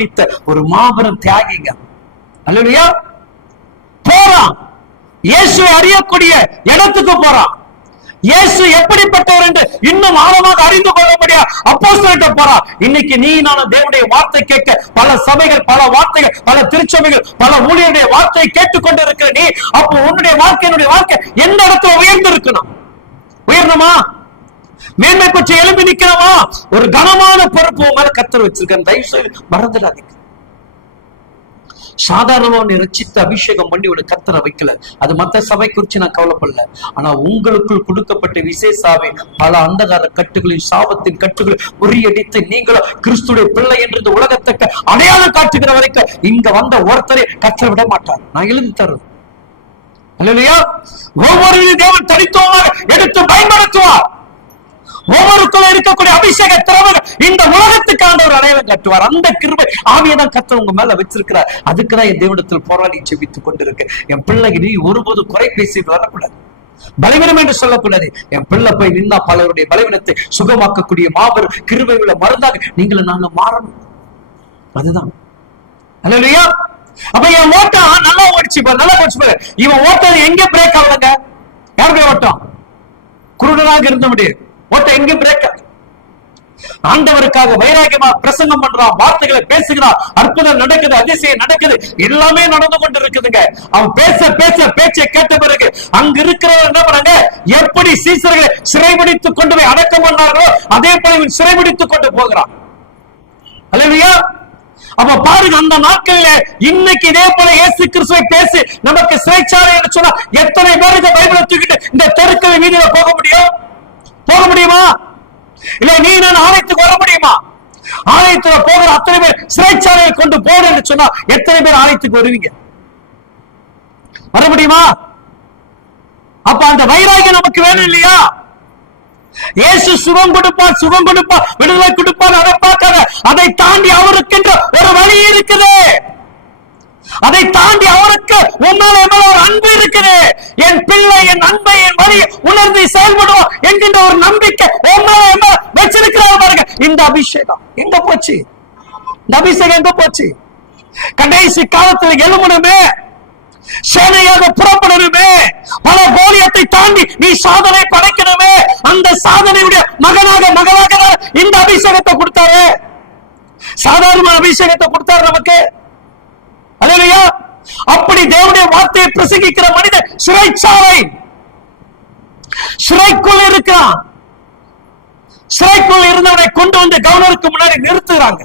அர்ப்பணித்த ஒரு மாபெரும் தியாகிங்க. அல்லேலூயா. போறான், இயேசுவை அறியக்கூடிய இடத்துக்கு போறான். இயேசு எப்படிப்பட்டவர் என்று இன்னும் ஆழமாக அறிந்து கொள்ள முடியாது அப்போஸ்தலர்கிட்ட போறான். இன்னைக்கு நீ நானும் தேவனுடைய வார்த்தை கேட்க பல சபைகள், பல வார்த்தைகள், பல திருச்சபைகள், பல ஊழியருடைய வார்த்தையை கேட்டுக்கொண்டு இருக்கிற நீ, அப்போ உன்னுடைய வாழ்க்கை எந்த இடத்துல உயர்ந்து இருக்கணும்? உயர்ணுமா? மேன்மை பற்றி எழுப்பி நிக்கிறோமா? ஒரு கனமான பொறுப்பு மேல கர்த்தர் வச்சிருக்க. தயவு செய்து மறந்துடாதீங்க. சாதாரண ரட்சித்த அபிஷேகம் பண்ணி ஒரு கர்த்தரை வைக்கல. அது மத்த சபை குறிச்சு நான் கவலைப்படல. ஆனா உங்களுக்குள் கொடுக்கப்பட்ட விசேஷாவை பல அந்தகார கட்டுகளின் சாபத்தின் கட்டுகளை முறியடித்து நீங்களும் கிறிஸ்துடைய பிள்ளை என்று உலகத்துக்கு அடையாளம் காட்டுகிற வரைக்கும் இங்க வந்த ஒருத்தரை கர்த்தரை விட மாட்டார். நான் எழுதி தருவேன். அல்லேலூயா. ஒவ்வொரு தேவன் தனித்துவமாக எடுத்து பயன்படுத்துவார். ஒவ்வொருக்குள்ள இருக்கக்கூடிய அபிஷேக திறமைகள் இந்த உலகத்துக்கு ஆண்டவர் அடையாளம் காட்டுவார். அந்த கிருபை ஆவியை தான் கர்த்தர் உங்க மேல வச்சிருக்கிறார். அதுக்குதான் என் தேவனிடத்தில் போராடி ஜெபித்துக் கொண்டிருக்கு. என் பிள்ளைக்கு நீ ஒருபோது குறை பேசிட்டு வரக்கூடாது, பலவீனம் என்று சொல்லக்கூடாது. என் பிள்ளை போய் நின்னா பலருடைய பலவீனத்தை சுகமாக்கக்கூடிய மாபெரும் கிருபை உள்ள மருந்தாக நீங்களும் நாங்க மாறணும். அதுதான். அல்லேலூயா. அப்ப என் ஓட்டம் நல்லா ஓடிச்சு, நல்லா ஓடிச்சு பாரு. இவன் ஓட்டது எங்க பிரேக் ஆகலங்க? யாருடைய ஓட்டம்? குருடனாக இருந்த முடியும். ஓட்டம் எங்க பிரேக்? ஆண்டவருக்காக வைராகியமா பிரசங்கம் பண்றான், வார்த்தைகளை பேசுகிறான், அற்புதம் நடக்குது, அதிசயம் நடக்குது, எல்லாமே நடந்து கொண்டு இருக்குதுங்க. அவன் பேச்சை கேட்ட பிறகு அங்க இருக்கிறவங்க என்ன பண்ணாங்க? எப்படி சீசர்களை சிறைபிடித்துக் கொண்டு போய் அடக்கம் பண்ணார்களோ அதே போல சிறைபிடித்துக் கொண்டு போகிறான். அல்லேலூயா. அப்ப பாருங்க, அந்த நாட்களிலே இன்னைக்கு இதே போல இயேசு கிறிஸ்துவை பேசி நமக்கு சிறைச்சாலை என்று சொன்னா எத்தனை பேருக்கு பைபிளை தூக்கிட்டு இந்த தெருக்களை வீதியில போக முடியும்? போக முடியுமா? இல்ல நீ நான் ஆலயத்துக்கு வர முடியுமா? ஆலயத்துல போகிற அத்தனை பேர் சிறைச்சாலையை கொண்டு போக என்று சொன்னா எத்தனை பேர் ஆலயத்துக்கு வருவீங்க? வர முடியுமா? அப்ப அந்த வைராகியம் நமக்கு வேணும் இல்லையா? இயேசு சுகம் கொடுப்பார், விடுதலை கொடுப்பார், அதை பார்க்காத. அதை தாண்டி அவருக்கென்று ஒரு வழி இருக்குது. அதை தாண்டி அவருக்கு உண்மையில ஒரு அன்பு இருக்குது. என் பிள்ளை என் அன்பை என் வழி உணர்ந்து செயல்படுவோம் என்கின்ற ஒரு நம்பிக்கை வச்சிருக்கிறார் பாருங்க. இந்த அபிஷேகம் எங்க போச்சு? இந்த அபிஷேகம் எங்க போச்சு? கடைசி காலத்தில் எழுமணுமே, சேனையாக புறப்படணுமே, பல கோலியத்தை தாண்டி நீ சாதனை படைக்கணுமே. அந்த சாதனையுடைய மகனாக இந்த அபிஷேகத்தை கொடுத்தாரு. சாதாரண அபிஷேகத்தை கொடுத்தாரு நமக்கு. அல்லேலூயா. அப்படி தேவனுடைய வார்த்தையை பிரசங்கிக்கிற மனிதன் சிறைக்குள் இருக்கான். சிறைக்குள் இருந்தவனை கொண்டு வந்து கவர்னருக்கு முன்னாடி நிறுத்துறாங்க.